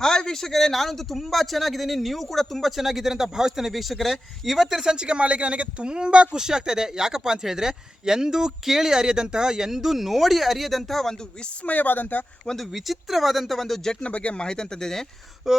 Hi ವೀಕ್ಷಕರೇ ನಾನಂತೂ ತುಂಬ ಚೆನ್ನಾಗಿದ್ದೀನಿ. ನೀವು ಕೂಡ ತುಂಬ ಚೆನ್ನಾಗಿದ್ದೀರಿ ಅಂತ ಭಾವಿಸ್ತೇನೆ ವೀಕ್ಷಕರೇ. ಇವತ್ತಿನ ಸಂಚಿಕೆ ಮಾಡಲಿಕ್ಕೆ ನನಗೆ ತುಂಬ ಖುಷಿ ಆಗ್ತಾ ಇದೆ. ಯಾಕಪ್ಪ ಅಂತ ಹೇಳಿದ್ರೆ ಎಂದೂ ಕೇಳಿ ಅರಿಯದಂತಹ ಎಂದೂ ನೋಡಿ ಅರಿಯದಂತಹ ಒಂದು ವಿಸ್ಮಯವಾದಂತಹ ಒಂದು ವಿಚಿತ್ರವಾದಂಥ ಒಂದು ಜೆಟ್ನ ಬಗ್ಗೆ ಮಾಹಿತಿ ಆ,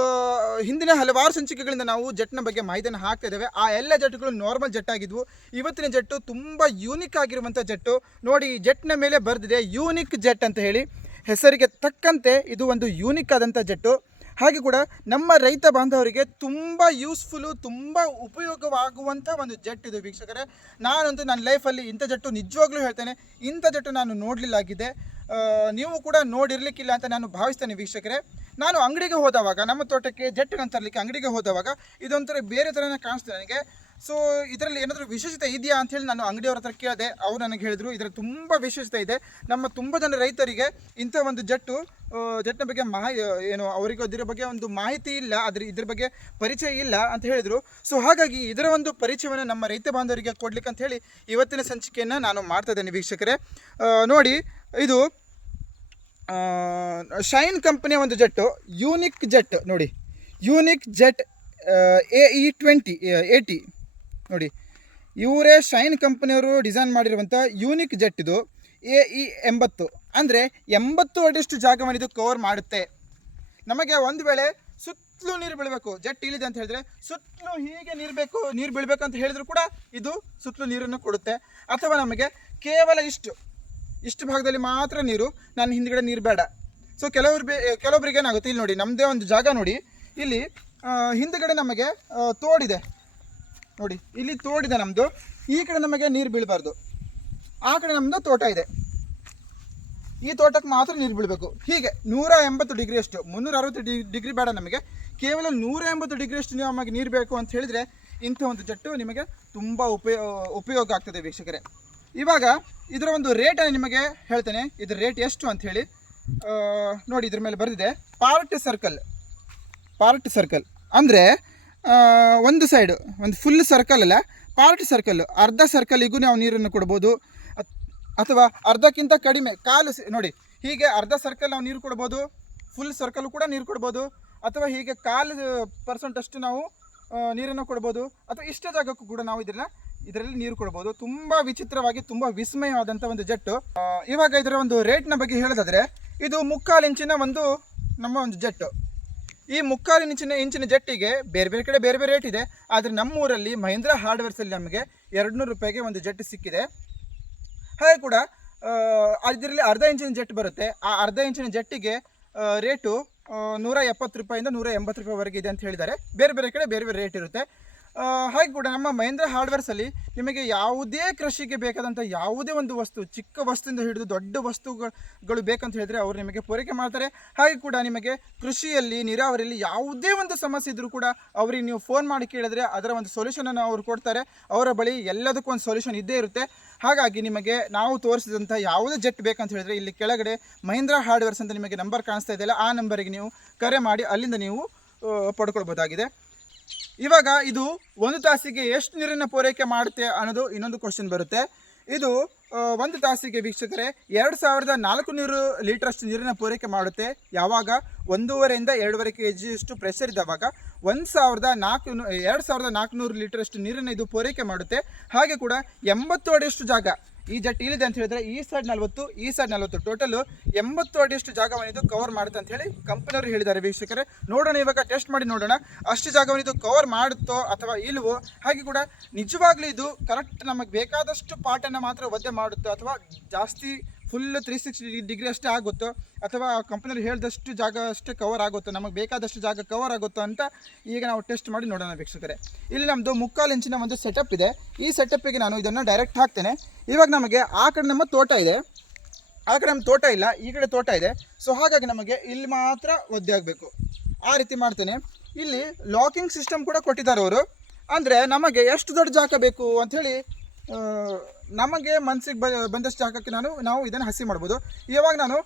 ಹಿಂದಿನ ಹಲವಾರು ಸಂಚಿಕೆಗಳಿಂದ ನಾವು ಜೆಟ್ನ ಬಗ್ಗೆ ಮಾಹಿತಿಯನ್ನು ಹಾಕ್ತಾ ಇದ್ದೇವೆ. ಆ ಎಲ್ಲ ಜೆಟ್ಗಳು ನಾರ್ಮಲ್ ಜೆಟ್ ಆಗಿದ್ವು. ಇವತ್ತಿನ ಜೆಟ್ಟು ತುಂಬ ಯೂನಿಕ್ ಆಗಿರುವಂಥ ಜೆಟ್ಟು. ನೋಡಿ ಜೆಟ್ನ ಮೇಲೆ ಬರೆದಿದೆ ಯೂನಿಕ್ ಜೆಟ್ ಅಂತ ಹೇಳಿ. ಹೆಸರಿಗೆ ತಕ್ಕಂತೆ ಇದು ಒಂದು ಯೂನಿಕ್ ಆದಂಥ ಜೆಟ್ಟು. ಹಾಗೆ ಕೂಡ ನಮ್ಮ ರೈತ ಬಾಂಧವರಿಗೆ ತುಂಬ ಯೂಸ್ಫುಲ್ಲು ತುಂಬ ಉಪಯೋಗವಾಗುವಂಥ ಒಂದು ಜೆಟ್ ಇದು ವೀಕ್ಷಕರೇ. ನಾನಂತೂ ನನ್ನ ಲೈಫಲ್ಲಿ ಇಂಥ ಜೆಟ್ಟು ನಿಜವಾಗ್ಲೂ ಹೇಳ್ತೇನೆ. ಇಂಥ ಜೆಟ್ಟು ನಾನು ನೋಡಲಿಲ್ಲಾಗಿದೆ. ನೀವು ಕೂಡ ನೋಡಿರಲಿಕ್ಕಿಲ್ಲ ಅಂತ ನಾನು ಭಾವಿಸ್ತೇನೆ ವೀಕ್ಷಕರೇ. ನಾನು ಅಂಗಡಿಗೆ ಹೋದವಾಗ, ನಮ್ಮ ತೋಟಕ್ಕೆ ಜೆಟ್ಟನ್ನು ತರಲಿಕ್ಕೆ ಅಂಗಡಿಗೆ ಹೋದವಾಗ ಇದೊಂಥರ ಬೇರೆ ಥರನೇ ಕಾಣಿಸ್ತದೆ ನನಗೆ. ಸೊ ಇದರಲ್ಲಿ ಏನಾದರೂ ವಿಶೇಷತೆ ಇದೆಯಾ ಅಂತ ಹೇಳಿ ನಾನು ಅಂಗಡಿಯವ್ರ ಹತ್ರ ಕೇಳಿದೆ. ಅವ್ರು ನನಗೆ ಹೇಳಿದ್ರು ಇದರ ತುಂಬ ವಿಶೇಷತೆ ಇದೆ. ನಮ್ಮ ತುಂಬ ಜನ ರೈತರಿಗೆ ಇಂಥ ಒಂದು ಜಟ್ಟು ಜಟ್ಟಿನ ಬಗ್ಗೆ ಮಾಹಿ ಏನು, ಅವರಿಗೆ ಇದರ ಬಗ್ಗೆ ಒಂದು ಮಾಹಿತಿ ಇಲ್ಲ ಅದ್ರ ಇದ್ರ ಬಗ್ಗೆ ಪರಿಚಯ ಇಲ್ಲ ಅಂತ ಹೇಳಿದರು. ಸೊ ಹಾಗಾಗಿ ಇದರ ಒಂದು ಪರಿಚಯವನ್ನು ನಮ್ಮ ರೈತ ಬಾಂಧವರಿಗೆ ಕೊಡ್ಲಿಕ್ಕೆ ಅಂತ ಹೇಳಿ ಇವತ್ತಿನ ಸಂಚಿಕೆಯನ್ನು ನಾನು ಮಾಡ್ತಾ ಇದ್ದೇನೆ ವೀಕ್ಷಕರೇ. ನೋಡಿ, ಇದು ಶೈನ್ ಕಂಪನಿಯ ಒಂದು ಜೆಟ್ಟು, ಯೂನಿಕ್ ಜೆಟ್, ನೋಡಿ. Unique jet A E twenty eighty ನೋಡಿ, ಇವರೇ ಶೈನ್ ಕಂಪ್ನಿಯವರು ಡಿಸೈನ್ ಮಾಡಿರುವಂಥ ಯೂನಿಕ್ ಜೆಟ್ ಇದು, ಎ ಇ ಎಂಬತ್ತು. ಅಂದರೆ ಎಂಬತ್ತು ಅಡಿಷ್ಟು ಜಾಗವನ್ನು ಇದು ಕವರ್ ಮಾಡುತ್ತೆ. ನಮಗೆ ಒಂದು ವೇಳೆ ಸುತ್ತಲೂ ನೀರು ಬೀಳಬೇಕು, ಜೆಟ್ ಇಲ್ಲಿದೆ ಅಂತ ಹೇಳಿದ್ರೆ ಸುತ್ತಲೂ ಹೀಗೆ ನೀರು ಬೇಕು, ನೀರು ಬೀಳಬೇಕು ಅಂತ ಹೇಳಿದ್ರು ಕೂಡ ಇದು ಸುತ್ತಲೂ ನೀರನ್ನು ಕೊಡುತ್ತೆ. ಅಥವಾ ನಮಗೆ ಕೇವಲ ಇಷ್ಟು ಇಷ್ಟು ಭಾಗದಲ್ಲಿ ಮಾತ್ರ ನೀರು, ನಾನು ಹಿಂದ್ಗಡೆ ನೀರು ಬೇಡ. ಸೊ ಕೆಲವ್ರು ಬೇ, ಕೆಲವೊಬ್ರಿಗೆ ಏನಾಗುತ್ತೆ, ಇಲ್ಲಿ ನೋಡಿ ನಮ್ಮದೇ ಒಂದು ಜಾಗ ನೋಡಿ, ಇಲ್ಲಿ ಹಿಂದ್ಗಡೆ ನಮಗೆ ತೋಡಿದೆ. ನೋಡಿ, ಇಲ್ಲಿ ತೋಡಿದೆ ನಮ್ಮದು ಈ ಕಡೆ ನಮಗೆ ನೀರು ಬೀಳಬಾರ್ದು. ಆ ಕಡೆ ನಮ್ಮದು ತೋಟ ಇದೆ. ಈ ತೋಟಕ್ಕೆ ಮಾತ್ರ ನೀರು ಬೀಳಬೇಕು. ಹೀಗೆ ನೂರ ಎಂಬತ್ತು ಡಿಗ್ರಿ ಅಷ್ಟು, ಮುನ್ನೂರ ಅರವತ್ತು ಡಿ ಡಿಗ್ರಿ ಬೇಡ ನಮಗೆ. ಕೇವಲ ನೂರ ಎಂಬತ್ತು ಡಿಗ್ರಿ ಅಷ್ಟು ನೀವು ನಮಗೆ ನೀರು ಬೇಕು ಅಂತ ಹೇಳಿದರೆ ಇಂಥ ಒಂದು ಜಟ್ಟು ನಿಮಗೆ ತುಂಬ ಉಪಯೋ ಉಪಯೋಗ ಆಗ್ತದೆ ವೀಕ್ಷಕರೇ. ಇವಾಗ ಇದರ ಒಂದು ರೇಟನ್ನು ನಿಮಗೆ ಹೇಳ್ತೇನೆ. ಇದರ ರೇಟ್ ಎಷ್ಟು ಅಂತ ಹೇಳಿ. ನೋಡಿ, ಇದ್ರ ಮೇಲೆ ಬರೆದಿದೆ. ಪಾರ್ಟ್ ಸರ್ಕಲ್ ಪಾರ್ಟ್ ಸರ್ಕಲ್ ಅಂದರೆ ಒಂದು ಸೈಡು ಒಂದು ಫುಲ್ ಸರ್ಕಲ್ ಅಲ್ಲ ಪಾರ್ಟ್ ಸರ್ಕಲ್ ಅರ್ಧ ಸರ್ಕಲಿಗೂ ನಾವು ನೀರನ್ನು ಕೊಡ್ಬೋದು. ಅಥವಾ ಅರ್ಧಕ್ಕಿಂತ ಕಡಿಮೆ, ಕಾಲು ನೋಡಿ, ಹೀಗೆ ಅರ್ಧ ಸರ್ಕಲ್ ನಾವು ನೀರು ಕೊಡ್ಬೋದು ಫುಲ್ ಸರ್ಕಲ್ ಕೂಡ ನೀರು ಕೊಡ್ಬೋದು, ಅಥವಾ ಹೀಗೆ ಕಾಲು ಪರ್ಸೆಂಟಷ್ಟು ನಾವು ನೀರನ್ನು ಕೊಡ್ಬೋದು, ಅಥವಾ ಇಷ್ಟ ಜಾಗಕ್ಕೂ ಕೂಡ ನಾವು ಇದನ್ನು, ಇದರಲ್ಲಿ ನೀರು ಕೊಡ್ಬೋದು. ತುಂಬ ವಿಚಿತ್ರವಾಗಿ, ತುಂಬ ವಿಸ್ಮಯವಾದಂಥ ಒಂದು ಜೆಟ್ಟು. ಇವಾಗ ಇದರ ಒಂದು ರೇಟ್ನ ಬಗ್ಗೆ ಹೇಳೋದಾದರೆ, ಇದು ಮುಕ್ಕಾಲು ಇಂಚಿನ ಒಂದು ನಮ್ಮ ಒಂದು ಜೆಟ್ಟು. ಈ ಮುಕ್ಕಾಲು ಇಂಚಿನ ಇಂಚಿನ ಜೆಟ್ಟಿಗೆ ಬೇರೆ ಬೇರೆ ಕಡೆ ಬೇರೆ ಬೇರೆ ರೇಟ್ ಇದೆ. ಆದರೆ ನಮ್ಮೂರಲ್ಲಿ ಮಹೇಂದ್ರ ಹಾರ್ಡ್ವೇರ್ಸಲ್ಲಿ ನಮಗೆ ಎರಡು ನೂರು ರೂಪಾಯಿಗೆ ಒಂದು ಜೆಟ್ ಸಿಕ್ಕಿದೆ. ಹಾಗೆ ಕೂಡ ಅದರಲ್ಲಿ ಅರ್ಧ ಇಂಚಿನ ಜೆಟ್ ಬರುತ್ತೆ. ಆ ಅರ್ಧ ಇಂಚಿನ ಜೆಟ್ಟಿಗೆ ರೇಟು ನೂರ ಎಪ್ಪತ್ತು ರೂಪಾಯಿಂದ ನೂರ ಎಂಬತ್ತು ರೂಪಾಯಿವರೆಗೆ ಇದೆ ಅಂತ ಹೇಳಿದ್ದಾರೆ. ಬೇರೆ ಬೇರೆ ಕಡೆ ಬೇರೆ ಬೇರೆ ರೇಟ್ ಇರುತ್ತೆ. ಹಾಗೆ ಕೂಡ ನಮ್ಮ ಮಹೇಂದ್ರ ಹಾರ್ಡ್ವೇರ್ಸಲ್ಲಿ ನಿಮಗೆ ಯಾವುದೇ ಕೃಷಿಗೆ ಬೇಕಾದಂಥ ಯಾವುದೇ ಒಂದು ವಸ್ತು, ಚಿಕ್ಕ ವಸ್ತುವಿಂದ ಹಿಡಿದು ದೊಡ್ಡ ವಸ್ತುಗಳು ಬೇಕಂತ ಹೇಳಿದ್ರೆ ಅವರು ನಿಮಗೆ ಪೂರೈಕೆ ಮಾಡ್ತಾರೆ. ಹಾಗೆ ಕೂಡ ನಿಮಗೆ ಕೃಷಿಯಲ್ಲಿ, ನೀರಾವರಿಯಲ್ಲಿ ಯಾವುದೇ ಒಂದು ಸಮಸ್ಯೆ ಇದ್ದರೂ ಕೂಡ ಅವರಿಗೆ ನೀವು ಫೋನ್ ಮಾಡಿ ಕೇಳಿದ್ರೆ ಅದರ ಒಂದು ಸೊಲ್ಯೂಷನನ್ನು ಅವರು ಕೊಡ್ತಾರೆ. ಅವರ ಬಳಿ ಎಲ್ಲದಕ್ಕೂ ಒಂದು ಸೊಲ್ಯೂಷನ್ ಇದ್ದೇ ಇರುತ್ತೆ. ಹಾಗಾಗಿ ನಿಮಗೆ ನಾವು ತೋರಿಸಿದಂಥ ಯಾವುದೇ ಜೆಟ್ ಬೇಕಂತ ಹೇಳಿದ್ರೆ ಇಲ್ಲಿ ಕೆಳಗಡೆ ಮಹೇಂದ್ರ ಹಾರ್ಡ್ವೇರ್ಸ್ ಅಂತ ನಿಮಗೆ ನಂಬರ್ ಕಾಣಿಸ್ತಾ ಇದೆಯಲ್ಲ ಆ ನಂಬರಿಗೆ ನೀವು ಕರೆ ಮಾಡಿ ಅಲ್ಲಿಂದ ನೀವು ಪಡ್ಕೊಳ್ಬೋದಾಗಿದೆ. ಇವಾಗ ಇದು ಒಂದು ತಾಸಿಗೆ ಎಷ್ಟು ನೀರನ್ನು ಪೂರೈಕೆ ಮಾಡುತ್ತೆ ಅನ್ನೋದು ಇನ್ನೊಂದು ಕ್ವಶನ್ ಬರುತ್ತೆ. ಇದು ಒಂದು ತಾಸಿಗೆ ವೀಕ್ಷಕರೇ, ಎರಡು ಸಾವಿರದ ನಾಲ್ಕು ನೂರು ಲೀಟ್ರಷ್ಟು ನೀರನ್ನು ಪೂರೈಕೆ ಮಾಡುತ್ತೆ. ಯಾವಾಗ? ಒಂದೂವರೆಯಿಂದ ಎರಡೂವರೆ ಕೆ ಜಿಯಷ್ಟು ಪ್ರೆಷರ್ ಇದ್ದಾವಾಗ ಒಂದು ಸಾವಿರದ ನಾಲ್ಕು ಎರಡು ಸಾವಿರದ ನಾಲ್ಕುನೂರು ಲೀಟ್ರಷ್ಟು ನೀರನ್ನು ಇದು ಪೂರೈಕೆ ಮಾಡುತ್ತೆ. ಹಾಗೆ ಕೂಡ ಎಂಬತ್ತು ಅಡಿಯಷ್ಟು ಜಾಗ, ಈ ಜಟ್ ಇಲ್ಲಿದೆ ಅಂತ ಹೇಳಿದ್ರೆ ಈ ಸೈಡ್ ನಲ್ವತ್ತು, ಈ ಸೈಡ್ ನಲ್ವತ್ತು. ಟೋಟಲ್ ಎಂಬತ್ತು ಅಡಿಯಷ್ಟು ಜಾಗವನ್ನು ಇದು ಕವರ್ ಮಾಡುತ್ತೆ ಅಂತ ಹೇಳಿ ಕಂಪನಿಯವರು ಹೇಳಿದ್ದಾರೆ ವೀಕ್ಷಕರೇ. ನೋಡೋಣ ಇವಾಗ ಟೆಸ್ಟ್ ಮಾಡಿ ನೋಡೋಣ. ಅಷ್ಟು ಜಾಗವನ್ನು ಇದು ಕವರ್ ಮಾಡುತ್ತೋ ಅಥವಾ ಇಲ್ವೋ? ಹಾಗೆ ಕೂಡ ನಿಜವಾಗ್ಲೂ ಇದು ಕರೆಕ್ಟ್ ನಮಗೆ ಬೇಕಾದಷ್ಟು ಪಾಟನ್ನು ಮಾತ್ರ ಒದ್ದೆ ಮಾಡುತ್ತೋ ಅಥವಾ ಜಾಸ್ತಿ ಫುಲ್ ತ್ರೀ ಸಿಕ್ಸ್ಟಿ ಡಿಗ್ರಿ ಅಷ್ಟೇ ಆಗುತ್ತೋ ಅಥವಾ ಕಂಪ್ನಿಯಲ್ಲಿ ಹೇಳಿದಷ್ಟು ಜಾಗ ಅಷ್ಟೇ ಕವರ್ ಆಗುತ್ತೋ, ನಮಗೆ ಬೇಕಾದಷ್ಟು ಜಾಗ ಕವರ್ ಆಗುತ್ತೋ ಅಂತ ಈಗ ನಾವು ಟೆಸ್ಟ್ ಮಾಡಿ ನೋಡೋಣ ವೀಕ್ಷಕರೇ. ಇಲ್ಲಿ ನಮ್ಮದು ಮುಕ್ಕಾಲು ಇಂಚಿನ ಒಂದು ಸೆಟಪ್ ಇದೆ. ಈ ಸೆಟಪ್ಪಿಗೆ ನಾನು ಇದನ್ನು ಡೈರೆಕ್ಟ್ ಹಾಕ್ತೇನೆ. ಇವಾಗ ನಮಗೆ ಆ ಕಡೆ ನಮ್ಮ ತೋಟ ಇದೆ. ಆ ಕಡೆ ನಮ್ಮ ತೋಟ ಇಲ್ಲ, ಈ ಕಡೆ ತೋಟ ಇದೆ. ಸೊ ಹಾಗಾಗಿ ನಮಗೆ ಇಲ್ಲಿ ಮಾತ್ರ ಒದ್ದೆ ಆಗಬೇಕು. ಆ ರೀತಿ ಮಾಡ್ತೇನೆ. ಇಲ್ಲಿ ಲಾಕಿಂಗ್ ಸಿಸ್ಟಮ್ ಕೂಡ ಕೊಟ್ಟಿದ್ದಾರೆ ಅವರು. ಅಂದರೆ ನಮಗೆ ಎಷ್ಟು ದೊಡ್ಡ ಜಾಗ ಬೇಕು ಅಂಥೇಳಿ ನಮಗೆ ಮನಸ್ಸಿಗೆ ಬ, ಬಂದಷ್ಟು ಹಾಕೋಕ್ಕೆ ನಾನು, ನಾವು ಇದನ್ನು ಹಸಿ ಮಾಡ್ಬೋದು. ಇವಾಗ ನಾನು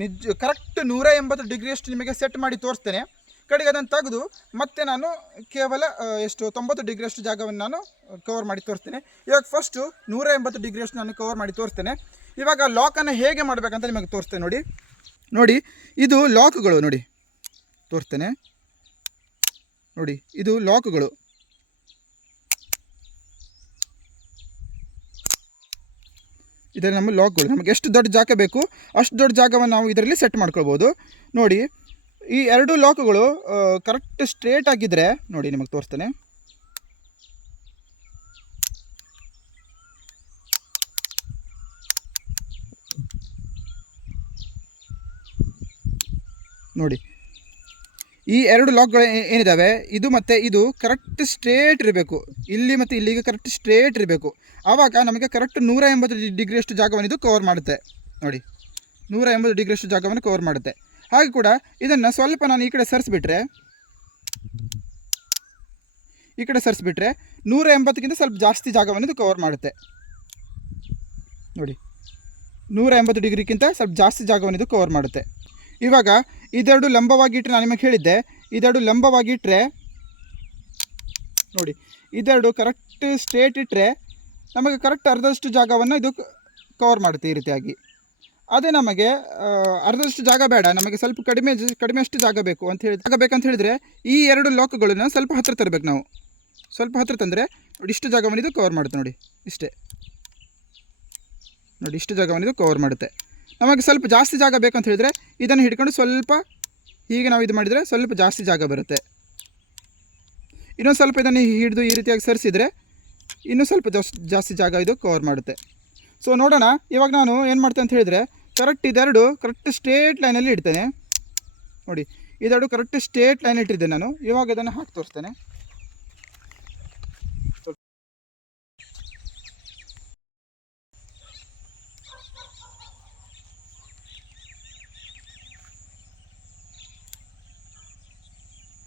ನಿಜ ಕರೆಕ್ಟ್ ನೂರ ಎಂಬತ್ತು ಡಿಗ್ರಿಯಷ್ಟು ನಿಮಗೆ ಸೆಟ್ ಮಾಡಿ ತೋರಿಸ್ತೇನೆ. ಕಡೆಗೆ ಅದನ್ನು ತೆಗೆದು ಮತ್ತೆ ನಾನು ಕೇವಲ ಎಷ್ಟು, ತೊಂಬತ್ತು ಡಿಗ್ರಿಯಷ್ಟು ಜಾಗವನ್ನು ನಾನು ಕವರ್ ಮಾಡಿ ತೋರಿಸ್ತೇನೆ. ಇವಾಗ ಫಸ್ಟು ನೂರ ಎಂಬತ್ತು ಡಿಗ್ರಿಯಷ್ಟು ನಾನು ಕವರ್ ಮಾಡಿ ತೋರಿಸ್ತೇನೆ. ಇವಾಗ ಲಾಕನ್ನು ಹೇಗೆ ಮಾಡಬೇಕಂತ ನಿಮಗೆ ತೋರಿಸ್ತೇನೆ ನೋಡಿ. ನೋಡಿ, ಇದು ಲಾಕ್ಗಳು ನೋಡಿ. ತೋರಿಸ್ತೇನೆ. ನೋಡಿ, ಇದು ಲಾಕ್ಗಳು ಇದರ ನಮ್ಮ ಲಾಕ್ಗಳು ನಮಗೆ ಎಷ್ಟು ದೊಡ್ಡ ಜಾಗ ಬೇಕು, ಅಷ್ಟು ದೊಡ್ಡ ಜಾಗವನ್ನು ನಾವು ಇದರಲ್ಲಿ ಸೆಟ್ ಮಾಡ್ಕೊಳ್ಬೋದು. ನೋಡಿ, ಈ ಎರಡು ಲಾಕ್ಗಳು ಕರೆಕ್ಟ್ ಸ್ಟ್ರೇಟ್ ಆಗಿದ್ದರೆ ನೋಡಿ ನಿಮಗೆ ತೋರಿಸ್ತೇನೆ. ನೋಡಿ ಈ ಎರಡು ಲಾಕ್ಗಳು ಏನಿದ್ದಾವೆ ಇದು ಮತ್ತು ಇದು ಕರೆಕ್ಟ್ ಸ್ಟ್ರೇಟ್ ಇರಬೇಕು. ಇಲ್ಲಿ ಮತ್ತು ಇಲ್ಲಿಗೆ ಕರೆಕ್ಟ್ ಸ್ಟ್ರೇಟ್ ಇರಬೇಕು. ಆವಾಗ ನಮಗೆ ಕರೆಕ್ಟ್ ನೂರ ಎಂಬತ್ತು ಡಿಗ್ರಿಯಷ್ಟು ಜಾಗವನ್ನು ಇದು ಕವರ್ ಮಾಡುತ್ತೆ. ನೋಡಿ, ನೂರ ಎಂಬತ್ತು ಡಿಗ್ರಿಯಷ್ಟು ಜಾಗವನ್ನು ಕವರ್ ಮಾಡುತ್ತೆ. ಹಾಗೆ ಕೂಡ ಇದನ್ನು ಸ್ವಲ್ಪ ನಾನು ಈ ಕಡೆ ಸರಿಸ್ಬಿಟ್ರೆ, ಈ ಕಡೆ ಸರಿಸ್ಬಿಟ್ರೆ ನೂರ ಎಂಬತ್ತಕ್ಕಿಂತ ಸ್ವಲ್ಪ ಜಾಸ್ತಿ ಜಾಗವನ್ನು ಇದು ಕವರ್ ಮಾಡುತ್ತೆ. ನೋಡಿ, ನೂರ ಎಂಬತ್ತು ಡಿಗ್ರಿಗಿಂತ ಸ್ವಲ್ಪ ಜಾಸ್ತಿ ಜಾಗವನ್ನು ಇದು ಕವರ್ ಮಾಡುತ್ತೆ. ಇವಾಗ ಇದೆರಡು ಲಂಬವಾಗಿ ಇಟ್ಟರೆ ನಾನು ನಿಮಗೆ ಹೇಳಿದ್ದೆ. ಇದೆರಡು ಲಂಬವಾಗಿಟ್ಟರೆ ನೋಡಿ, ಇದೆರಡು ಕರೆಕ್ಟ್ ಸ್ಟ್ರೇಟ್ ಇಟ್ಟರೆ ನಮಗೆ ಕರೆಕ್ಟ್ ಅರ್ಧದಷ್ಟು ಜಾಗವನ್ನು ಇದು ಕವರ್ ಮಾಡುತ್ತೆ ಈ ರೀತಿಯಾಗಿ. ಅದೇ ನಮಗೆ ಅರ್ಧದಷ್ಟು ಜಾಗ ಬೇಡ, ನಮಗೆ ಸ್ವಲ್ಪ ಕಡಿಮೆ ಕಡಿಮೆಷ್ಟು ಜಾಗ ಬೇಕು ಅಂತ ಹೇಳಿ ಜಾಗ ಬೇಕಂತ ಹೇಳಿದರೆ ಈ ಎರಡು ಲಾಕ್ಗಳನ್ನು ಸ್ವಲ್ಪ ಹತ್ತಿರ ತರಬೇಕು ನಾವು. ಸ್ವಲ್ಪ ಹತ್ತಿರ ತಂದರೆ ನೋಡಿ ಇಷ್ಟು ಜಾಗವನ್ನು ಇದು ಕವರ್ ಮಾಡುತ್ತೆ ನೋಡಿ, ಇಷ್ಟೇ. ನೋಡಿ ಇಷ್ಟು ಜಾಗವನ್ನು ಇದು ಕವರ್ ಮಾಡುತ್ತೆ. ನಮಗೆ ಸ್ವಲ್ಪ ಜಾಸ್ತಿ ಜಾಗ ಬೇಕಂತ ಹೇಳಿದರೆ ಇದನ್ನು ಹಿಡ್ಕೊಂಡು ಸ್ವಲ್ಪ ಹೀಗೆ ನಾವು ಇದು ಮಾಡಿದರೆ ಸ್ವಲ್ಪ ಜಾಸ್ತಿ ಜಾಗ ಬರುತ್ತೆ. ಇನ್ನೊಂದು ಸ್ವಲ್ಪ ಇದನ್ನು ಹಿಡಿದು ಈ ರೀತಿಯಾಗಿ ಸರಿಸಿದರೆ ಇನ್ನೂ ಸ್ವಲ್ಪ ಜಾಸ್ತಿ ಜಾಗ ಇದು ಕವರ್ ಮಾಡುತ್ತೆ. ಸೊ ನೋಡೋಣ, ಇವಾಗ ನಾನು ಏನು ಮಾಡ್ತೇನೆ ಅಂತ ಹೇಳಿದರೆ ಕರೆಕ್ಟ್ ಇದೆರಡು ಕರೆಕ್ಟ್ ಸ್ಟ್ರೇಟ್ ಲೈನಲ್ಲಿ ಇಡ್ತೇನೆ. ನೋಡಿ, ಇದೆರಡು ಕರೆಕ್ಟ್ ಸ್ಟ್ರೇಟ್ ಲೈನ್ ಇಟ್ಟಿದ್ದೆ ನಾನು. ಇವಾಗ ಇದನ್ನು ಹಾಕಿ ತೋರಿಸ್ತೇನೆ.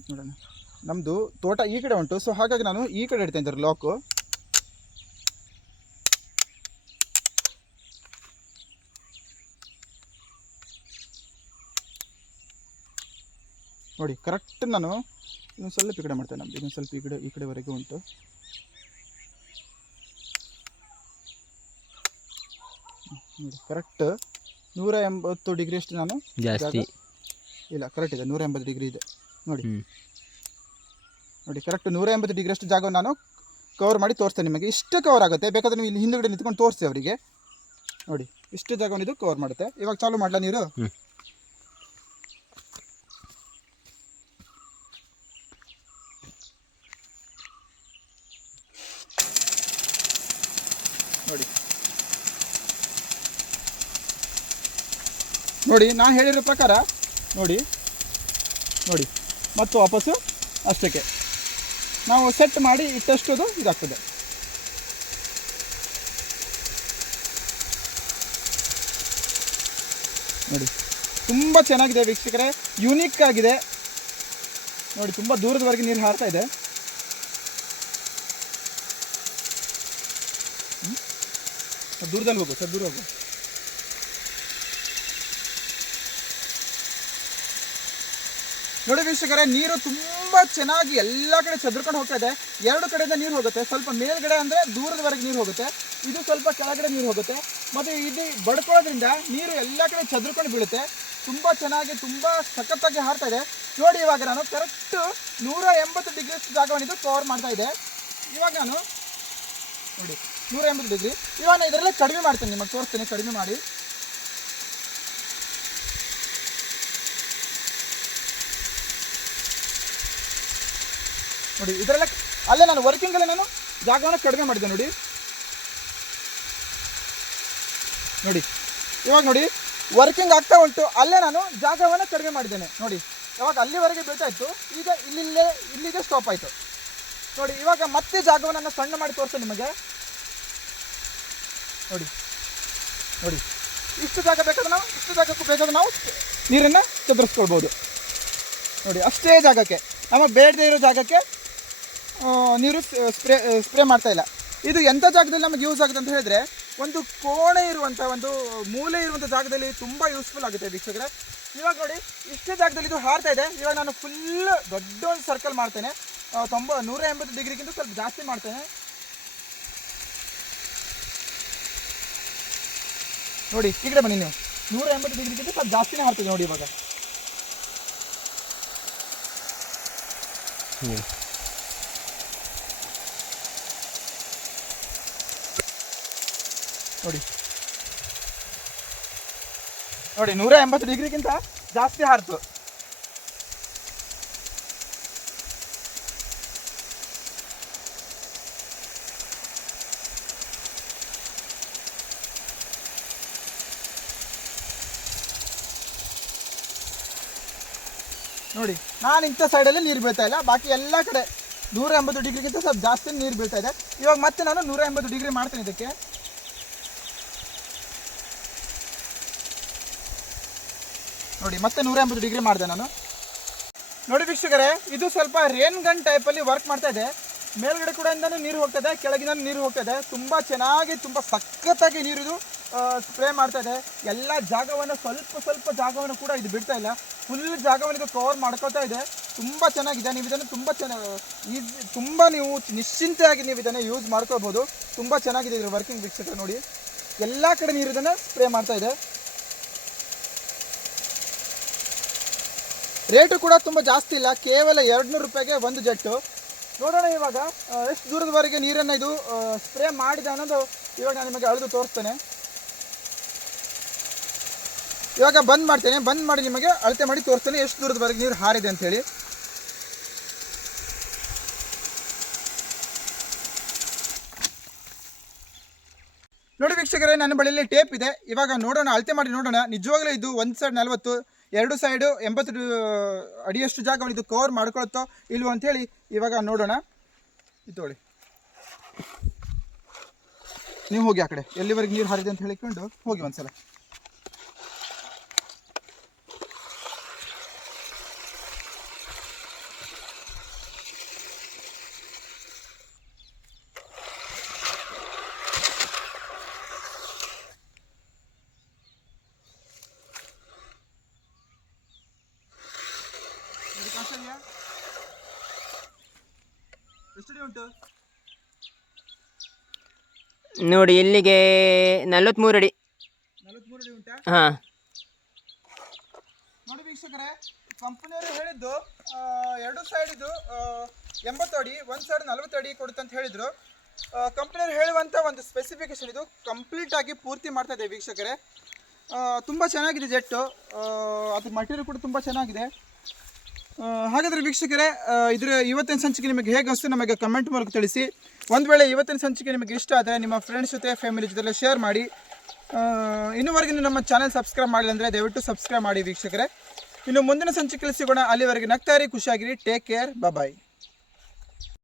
ನೋಡೋಣ. ನಮ್ಮದು ತೋಟ ಈ ಕಡೆ ಉಂಟು ಸೊ ಹಾಗಾಗಿ ನಾನು ಈ ಕಡೆ ಇಡ್ತೇನೆ ಸರ್ ಲಾಕು ನೋಡಿ ಕರೆಕ್ಟ್ ನಾನು ಇನ್ನೊಂದು ಸ್ವಲ್ಪ ಈ ಕಡೆ ಮಾಡ್ತೇನೆ ನಮ್ದು ಇನ್ನೊಂದು ಸ್ವಲ್ಪ ಈ ಕಡೆ ಈ ಕಡೆವರೆಗೆ ಉಂಟು. ನೋಡಿ ಕರೆಕ್ಟ್ ನೂರ ಎಂಬತ್ತು ಡಿಗ್ರಿ ಅಷ್ಟು ನಾನು. ಜಾಸ್ತಿ. ಇಲ್ಲ ಕರೆಕ್ಟ್ ಇದೆ ನೂರ ಎಂಬತ್ತು ಡಿಗ್ರಿ ಇದೆ. ನೋಡಿ. ನೋಡಿ ಕರೆಕ್ಟ್ ನೂರ ಎಂಬತ್ತು ಡಿಗ್ರಿ ಅಷ್ಟು ಜಾಗವನ್ನು ನಾನು ಕವರ್ ಮಾಡಿ ತೋರಿಸ್ತೇನೆ ನಿಮಗೆ. ಇಷ್ಟು ಕವರ್ ಆಗುತ್ತೆ. ಬೇಕಾದ್ರೆ ನೀವು ಇಲ್ಲಿ ಹಿಂದುಗಡೆ ನಿಂತ್ಕೊಂಡು ತೋರಿಸಿ ಅವರಿಗೆ. ನೋಡಿ ಇಷ್ಟು ಜಾಗವನ್ನು ಇದು ಕವರ್ ಮಾಡುತ್ತೆ. ಇವಾಗ ಚಾಲು ಮಾಡಲ ನೀರು? ನೋಡಿ. ನೋಡಿ ನಾನು ಹೇಳಿರೋ ಪ್ರಕಾರ ನೋಡಿ. ನೋಡಿ. ಮತ್ತು ವಾಪಸ್ಸು ಅಷ್ಟಕ್ಕೆ. ನಾವು ಸೆಟ್ ಮಾಡಿ ಇಟ್ಟಷ್ಟು ಇದಾಗ್ತದೆ. ನೋಡಿ, ತುಂಬ ಚೆನ್ನಾಗಿದೆ ವೀಕ್ಷಕರೇ. ಯುನೀಕ್ ಆಗಿದೆ. ನೋಡಿ, ತುಂಬ ದೂರದವರೆಗೆ ನೀರು ಹಾರ್ತಾ ಇದೆ. ದೂರದಲ್ಲಿ ಹೋಗು, ಸರ್, ದೂರ ಹೋಗು. ನೋಡಿ ವೀಕ್ಷಕರೇ, ನೀರು ತುಂಬ ಚೆನ್ನಾಗಿ ಎಲ್ಲ ಕಡೆ ಚದುರ್ಕೊಂಡು ಹೋಗ್ತಾ ಇದೆ. ಎರಡು ಕಡೆಯಿಂದ ನೀರು ಹೋಗುತ್ತೆ. ಸ್ವಲ್ಪ ಮೇಲ್ಗಡೆ ಅಂದರೆ ದೂರದವರೆಗೆ ನೀರು ಹೋಗುತ್ತೆ. ಇದು ಸ್ವಲ್ಪ ಕೆಳಗಡೆ ನೀರು ಹೋಗುತ್ತೆ. ಮತ್ತು ಇದು ಬಡ್ಕೊಳ್ಳೋದ್ರಿಂದ ನೀರು ಎಲ್ಲ ಕಡೆ ಚದುರ್ಕೊಂಡು ಬೀಳುತ್ತೆ. ತುಂಬ ಚೆನ್ನಾಗಿ, ತುಂಬ ಸಖತ್ತಾಗಿ ಹಾರ್ತಾ ಇದೆ. ನೋಡಿ ಇವಾಗ ನಾನು ಕರೆಕ್ಟ್ ನೂರ ಎಂಬತ್ತು ಡಿಗ್ರಿ ಜಾಗವನ್ನು ಇದು ಕವರ್ ಮಾಡ್ತಾ ಇದೆ. ಇವಾಗ ನಾನು ನೋಡಿ ನೂರ ಎಂಬತ್ತು ಡಿಗ್ರಿ. ಇವಾಗ ನಾನು ಇದರಲ್ಲೇ ಕಡಿಮೆ ಮಾಡ್ತೀನಿ, ನಿಮಗೆ ತೋರಿಸ್ತೀನಿ, ಕಡಿಮೆ ಮಾಡಿ. ನೋಡಿ, ಇದರಲ್ಲೇ ಅಲ್ಲೇ ನಾನು ವರ್ಕಿಂಗಲ್ಲೇ ನಾನು ಜಾಗವನ್ನು ಕಡಿಮೆ ಮಾಡಿದೆ ನೋಡಿ. ನೋಡಿ, ಇವಾಗ ನೋಡಿ ವರ್ಕಿಂಗ್ ಆಗ್ತಾ ಉಂಟು, ಅಲ್ಲೇ ನಾನು ಜಾಗವನ್ನು ಕಡಿಮೆ ಮಾಡಿದ್ದೇನೆ, ನೋಡಿ. ಇವಾಗ ಅಲ್ಲಿವರೆಗೆ ಇತ್ತು ಈಗ ಇಲ್ಲಿಲ್ಲೇ, ಇಲ್ಲಿಗೆ ಸ್ಟಾಪ್ ಆಯಿತು. ನೋಡಿ, ಇವಾಗ ಮತ್ತೆ ಜಾಗವನ್ನು ನಾನು ಸಣ್ಣ ಮಾಡಿ ತೋರಿಸ್ತೇನೆ ನಿಮಗೆ. ನೋಡಿ ನೋಡಿ. ಇಷ್ಟು ಜಾಗ ಬೇಕಾದ್ರೆ ನಾವು, ಇಷ್ಟು ಜಾಗಕ್ಕೂ ಬೇಕಾದ್ರೆ ನಾವು ನೀರನ್ನು ಚದುರಿಸ್ಕೊಳ್ಬೋದು. ನೋಡಿ, ಅಷ್ಟೇ ಜಾಗಕ್ಕೆ ನಮಗೆ ಬೇಡದೇ ಇರೋ ಜಾಗಕ್ಕೆ ನೀರು ಸ್ಪ್ರೇ ಸ್ಪ್ರೇ ಮಾಡ್ತಾ ಇಲ್ಲ. ಇದು ಎಂಥ ಜಾಗದಲ್ಲಿ ನಮಗೆ ಯೂಸ್ ಆಗುತ್ತೆ ಅಂತ ಹೇಳಿದ್ರೆ, ಒಂದು ಕೋಣೆ ಇರುವಂಥ ಒಂದು ಮೂಲೆ ಇರುವಂಥ ಜಾಗದಲ್ಲಿ ತುಂಬ ಯೂಸ್ಫುಲ್ ಆಗುತ್ತೆ ವೀಕ್ಷಕರೇ. ಇವಾಗ ನೋಡಿ, ಇಷ್ಟೇ ಜಾಗದಲ್ಲಿ ಇದು ಹಾರ್ತಾ ಇದೆ. ಇವಾಗ ನಾನು ಫುಲ್ ದೊಡ್ಡ ಒಂದು ಸರ್ಕಲ್ ಮಾಡ್ತೇನೆ ತೊಂಬ, ನೂರ ಎಂಬತ್ತು ಡಿಗ್ರಿಗಿಂತ ಸ್ವಲ್ಪ ಜಾಸ್ತಿ ಮಾಡ್ತೇನೆ. ನೋಡಿ, ಈ ಬನ್ನಿ ನೀವು. ನೂರ ಎಂಬತ್ತು ಡಿಗ್ರಿಗಿಂತ ಸ್ವಲ್ಪ ಜಾಸ್ತಿನೇ ಹಾರ್ತೇನೆ ನೋಡಿ ಇವಾಗ. ನೋಡಿ. ನೋಡಿ ನೂರ ಎಂಬತ್ತು ಡಿಗ್ರಿಗಿಂತ ಜಾಸ್ತಿ ಹಾರ್ತು ನೋಡಿ, ನಾನು ಇಂಥ ಸೈಡಲ್ಲಿ ನೀರು ಬೀಳ್ತಾ ಇಲ್ಲ. ಬಾಕಿ ಎಲ್ಲ ಕಡೆ ನೂರ ಎಂಬತ್ತು ಡಿಗ್ರಿಗಿಂತ ಸ್ವಲ್ಪ ಜಾಸ್ತಿ ನೀರು ಬೀಳ್ತಾ ಇದೆ. ಇವಾಗ ಮತ್ತೆ ನಾನು ನೂರ ಎಂಬತ್ತು ಡಿಗ್ರಿ ಮಾಡ್ತೀನಿ ಇದಕ್ಕೆ. ನೋಡಿ, ಮತ್ತೆ ನೂರ ಎಂಬತ್ತು ಡಿಗ್ರಿ ಮಾಡಿದೆ ನಾನು. ನೋಡಿ ವೀಕ್ಷಕರೇ, ಇದು ಸ್ವಲ್ಪ ರೇನ್ ಗನ್ ಟೈಪಲ್ಲಿ ವರ್ಕ್ ಮಾಡ್ತಾ ಇದೆ. ಮೇಲ್ಗಡೆ ಕೂಡ ನೀರು ಹೋಗ್ತಾ ಇದೆ ನೀರು ಹೋಗ್ತಾ ಇದೆ. ತುಂಬ ಚೆನ್ನಾಗಿ, ತುಂಬ ಸಖತ್ತಾಗಿ ನೀರು ಇದು ಸ್ಪ್ರೇ ಮಾಡ್ತಾ ಇದೆ. ಎಲ್ಲ ಜಾಗವನ್ನು, ಸ್ವಲ್ಪ ಸ್ವಲ್ಪ ಜಾಗವನ್ನು ಕೂಡ ಇದು ಬಿಡ್ತಾ ಇಲ್ಲ. ಫುಲ್ ಜಾಗವನ್ನು ಇದು ಕವರ್ ಮಾಡ್ಕೋತಾ ಇದೆ. ತುಂಬ ಚೆನ್ನಾಗಿದೆ. ನೀವು ಇದನ್ನು ತುಂಬ ಚೆನ್ನಾಗಿ ಈಸ್ ತುಂಬ ನೀವು ನಿಶ್ಚಿಂತೆಯಾಗಿ ನೀವು ಇದನ್ನು ಯೂಸ್ ಮಾಡ್ಕೋಬೋದು ತುಂಬ ಚೆನ್ನಾಗಿದೆ ಇದ್ರ ವರ್ಕಿಂಗ್ ವೀಕ್ಷಕರು ನೋಡಿ. ಎಲ್ಲ ಕಡೆ ನೀರು ಇದನ್ನು ಸ್ಪ್ರೇ ಮಾಡ್ತಾ ಇದೆ. ರೇಟು ಕೂಡ ತುಂಬ ಜಾಸ್ತಿ ಇಲ್ಲ, ಕೇವಲ ಎರಡು ರೂಪಾಯಿಗೆ ಒಂದು ಜೆಟ್ಟು. ನೋಡೋಣ ಇವಾಗ ಎಷ್ಟು ದೂರದವರೆಗೆ ನೀರನ್ನು ಇದು ಸ್ಪ್ರೇ ಮಾಡಿದೆ ಅನ್ನೋದು ಇವಾಗ ನಾನು ನಿಮಗೆ ಅಳೆದು ತೋರಿಸ್ತೇನೆ. ಇವಾಗ ಬಂದ್ ಮಾಡ್ತೇನೆ, ಬಂದ್ ಮಾಡಿ ನಿಮಗೆ ಅಳತೆ ಮಾಡಿ ತೋರಿಸ್ತೇನೆ ಎಷ್ಟು ದೂರದವರೆಗೆ ನೀರು ಹಾರಿದೆ ಅಂಥೇಳಿ. ನೋಡಿ ವೀಕ್ಷಕರೇ, ನನ್ನ ಬಳಿಯಲ್ಲಿ ಟೇಪ್ ಇದೆ. ಇವಾಗ ನೋಡೋಣ, ಅಳತೆ ಮಾಡಿ ನೋಡೋಣ. ನಿಜವಾಗ್ಲೂ ಇದು ಒಂದು ಸೈಡ್ ನಲ್ವತ್ತು ಎರಡು ಸೈಡು ಎಂಬತ್ತು ಅಡಿಯಷ್ಟು ಜಾಗವನ್ನು ಇದು ಕವರ್ ಮಾಡ್ಕೊಳುತ್ತೋ ಇಲ್ವೋ ಅಂಥೇಳಿ ಇವಾಗ ನೋಡೋಣ. ಇದು ನೀವು ಹೋಗಿ ಆ ಕಡೆ. ಎಲ್ಲಿವರೆಗೆ ನೀರು ಹರಿದೆ ಅಂತ ಹೇಳಿಕೊಂಡು ಹೋಗಿ ಒಂದ್ಸಲ. ಎಷ್ಟು ಉಂಟು? ನೋಡಿ ಇಲ್ಲಿಗೆ ನಲ್ವತ್ತ್ಮೂರು ಅಡಿ. ನಲವತ್ಮೂರು ಅಡಿ ಉಂಟಾ? ಹಾಂ. ನೋಡಿ ವೀಕ್ಷಕರೇ ಕಂಪನಿಯವರು ಹೇಳಿದ್ದು ಎರಡು ಸೈಡ್ ಇದು ಎಂಬತ್ತು ಅಡಿ ಒಂದು ಸೈಡ್ ನಲವತ್ತು ಅಡಿ ಕೊಡುತ್ತೆ ಅಂತ ಹೇಳಿದ್ರು. ಕಂಪನಿಯವರು ಹೇಳುವಂಥ ಒಂದು ಸ್ಪೆಸಿಫಿಕೇಶನ್ ಇದು. ಕಂಪ್ಲೀಟ್ ಆಗಿ ಪೂರ್ತಿ ಮಾಡ್ತಾ ಇದೆ ವೀಕ್ಷಕರೇ. ತುಂಬ ಚೆನ್ನಾಗಿದೆ ಜೆಟ್ಟು. ಅದ್ರ ಮಟೀರಿಯಲ್ ಕೂಡ ತುಂಬ ಚೆನ್ನಾಗಿದೆ. ಹಾಗಾದ್ರೆ ವೀಕ್ಷಕರೇ ಇದರ ಇವತ್ತಿನ ಸಂಚಿಕೆ ನಿಮಗೆ ಹೇಗೆ ಅನಿಸ್ತು ನಮಗೆ ಕಮೆಂಟ್ ಮೂಲಕ ತಿಳಿಸಿ. ಒಂದು ವೇಳೆ ಇವತ್ತಿನ ಸಂಚಿಕೆ ನಿಮಗೆ ಇಷ್ಟ ಆದರೆ ನಿಮ್ಮ ಫ್ರೆಂಡ್ಸ್ ಜೊತೆ ಫ್ಯಾಮಿಲಿ ಜೊತೆ ಶೇರ್ ಮಾಡಿ. ಇನ್ನುವರೆಗೂ ಇನ್ನೂವರೆಗೆ ನೀವು ನಮ್ಮ ಚಾನೆಲ್ ಸಬ್ಸ್ಕ್ರೈಬ್ ಮಾಡಿಲ್ಲ ಅಂದರೆ ದಯವಿಟ್ಟು ಸಬ್ಸ್ಕ್ರೈಬ್ ಮಾಡಿ ವೀಕ್ಷಕರೇ. ಇನ್ನು ಮುಂದಿನ ಸಂಚಿಕೆ ಸಿಗೋಣ. ಅಲ್ಲಿವರೆಗೆ ನಗ್ತಾರಿ ಖುಷಿಯಾಗಿರಿ. Take care bye